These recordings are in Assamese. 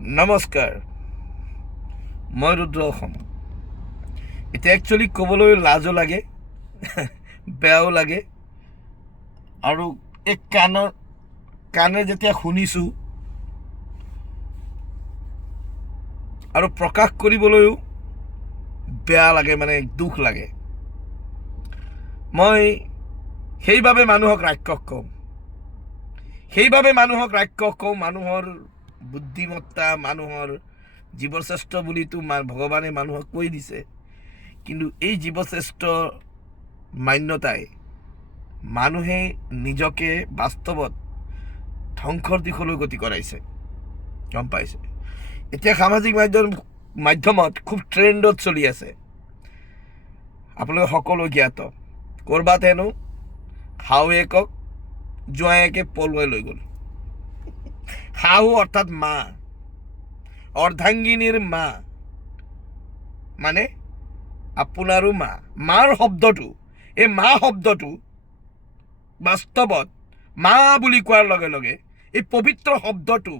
নমস্কাৰ, মই ৰুদ্ৰ অসম। এতিয়া একচুৱেলি ক'বলৈ লাজো লাগে, বেয়াও লাগে। আৰু এই কাণে যেতিয়া শুনিছোঁ আৰু প্ৰকাশ কৰিবলৈও বেয়া লাগে, মানে দুখ লাগে। মই সেইবাবে মানুহক ৰাক্ষস কওঁ। মানুহৰ বুদ্ধিমত্তা, মানুহৰ জীৱশ্ৰেষ্ঠ বুলিতো ভগৱানে মানুহক কৈ দিছে। কিন্তু এই জীৱশ্ৰেষ্ঠ মান্যতাই মানুহে নিজকে বাস্তৱত ধ্বংসৰ দিশলৈ গতি কৰাইছে, গম পাইছে। এতিয়া সামাজিক মাধ্যমত খুব ট্ৰেণ্ডত চলি আছে। আপোনালোকে সকলো জ্ঞাত। ক'ৰবাত হেনো শাহুৱেকক জোঁৱায়েকে পলুৱাই লৈ গ'ল। শাহু অৰ্থাৎ মা, অৰ্ধাংগিনীৰ মা, মানে আপোনাৰো মা। মাৰ শব্দটো, এই মা শব্দটো বাস্তৱত মা বুলি কোৱাৰ লগে লগে এই পবিত্ৰ শব্দটো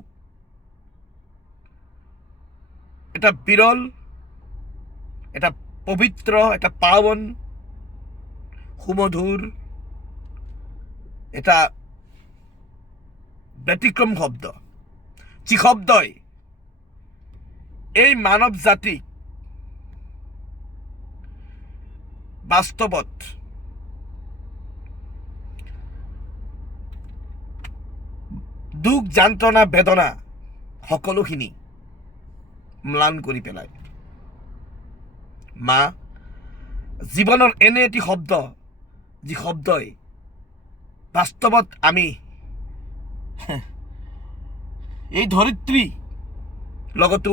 এটা বিৰল, এটা পবিত্ৰ, এটা পাৱন, সুমধুৰ, এটা ব্যতিক্ৰম শব্দ, যি শব্দই এই মানৱ জাতিক বাস্তৱত দুখ, যন্ত্ৰণা, বেদনা সকলোখিনি ম্লান কৰি পেলায়। মা জীৱনৰ এনে এটি শব্দ, যি শব্দই বাস্তৱত আমি এই ধৰিত্ৰী লগতো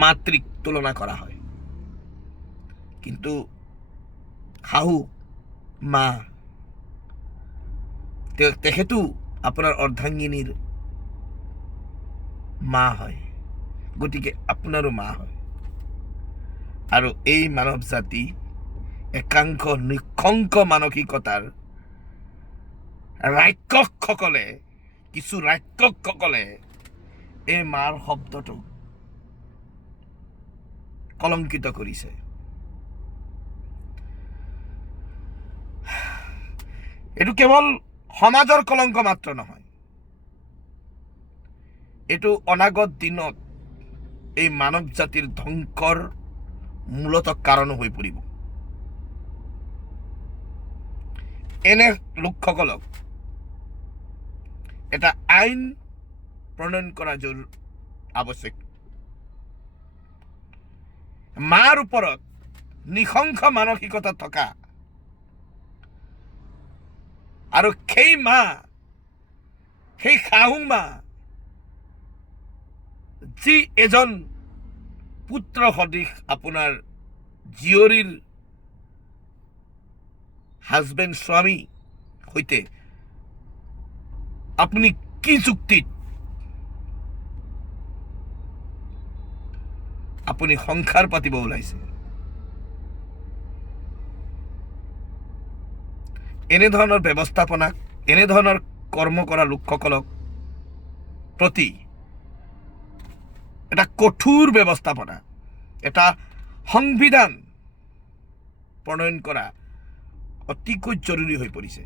মাতৃক তুলনা কৰা হয়। কিন্তু শাহু মা, তেখেতো আপোনাৰ অৰ্ধাংগিনীৰ মা হয়, গতিকে আপোনাৰো মা হয়। আৰু এই মানৱ জাতি একাংশ নিঃশংক মানসিকতাৰ কিছু ৰাক্ষসকলে এই মাৰ শব্দটোক কলংকিত কৰিছে। এইটো কেৱল সমাজৰ কলংক মাত্ৰ নহয়, এইটো অনাগত দিনত এই মানৱ জাতিৰ ধ্বংসৰ মূলত কাৰণ হৈ পৰিব। এনে লোকসকলক এটা আইন প্ৰণয়ন কৰা আৱশ্যক। মাৰ ওপৰত নৃশংস মানসিকতা থকা আৰু সেই শাহু মা, যি এজন পুত্ৰ সদৃশ আপোনাৰ জীয়ৰীৰ হাজবেণ্ড, স্বামী সৈতে আপুনি কি যুক্তিত আপুনি সংসাৰ পাতিব ওলাইছে? এনেধৰণৰ ব্যৱস্থাপনাক, এনেধৰণৰ কৰ্ম কৰা লোকসকলক প্ৰতি এটা কঠোৰ ব্যৱস্থাপনা, এটা সংবিধান প্ৰণয়ন কৰা অতিকৈ জৰুৰী হৈ পৰিছে।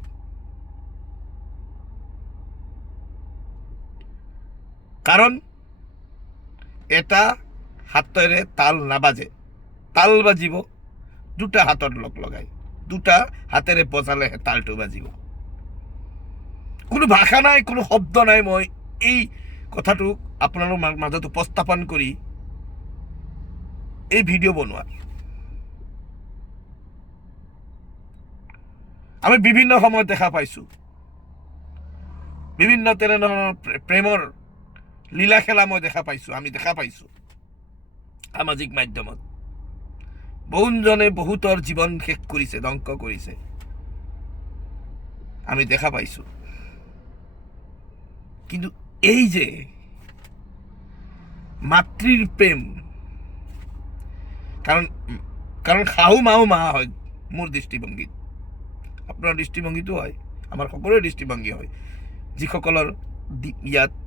কাৰণ এটা হাতেৰে তাল নাবাজে, তাল বাজিব দুটা হাতৰ লগাই, দুটা হাতেৰে বজালেহে তালটো বাজিব। কোনো ভাষা নাই, কোনো শব্দ নাই। মই এই কথাটো আপোনালোকৰ মাজত উপস্থাপন কৰি এই ভিডিঅ' বনোৱাৰ, আমি বিভিন্ন সময়ত দেখা পাইছোঁ, বিভিন্ন তেনেধৰণৰ প্ৰেমৰ লীলা খেলা আমি দেখা পাইছোঁ সামাজিক মাধ্যমত। বহুজনে বহুতৰ জীৱন শেষ কৰিছে, ধ্বংস কৰিছে, আমি দেখা পাইছোঁ। কিন্তু এই যে মাতৃৰ প্ৰেম, কাৰণ শাহু মাও মা হয় মোৰ দৃষ্টিভংগীত, আপোনাৰ দৃষ্টিভংগীতো হয়, আমাৰ সকলোৰে দৃষ্টিভংগী হয়। যিসকলৰ ইয়াত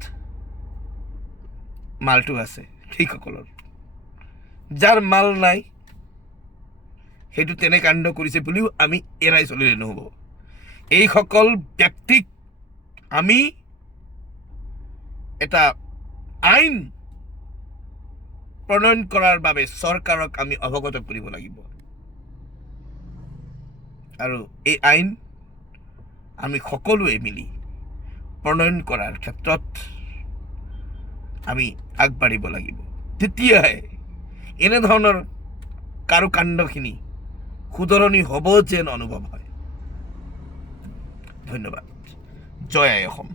মালটো আছে সেইসকলৰ, যাৰ মাল নাই সেইটো তেনে কাণ্ড কৰিছে বুলিও আমি এৰাই চলিলে নহ'ব। এইসকল ব্যক্তিক আমি এটা আইন প্ৰণয়ন কৰাৰ বাবে চৰকাৰক আমি অৱগত কৰিব লাগিব, আৰু এই আইন আমি সকলোৱে মিলি প্ৰণয়ন কৰাৰ ক্ষেত্ৰত আমি আগবাঢ়িব লাগিব। তেতিয়াহে এনেধৰণৰ কাৰুকাণ্ডখিনি শুধৰণি হ'ব যেন অনুভৱ হয়। ধন্যবাদ। জয় আই অসম।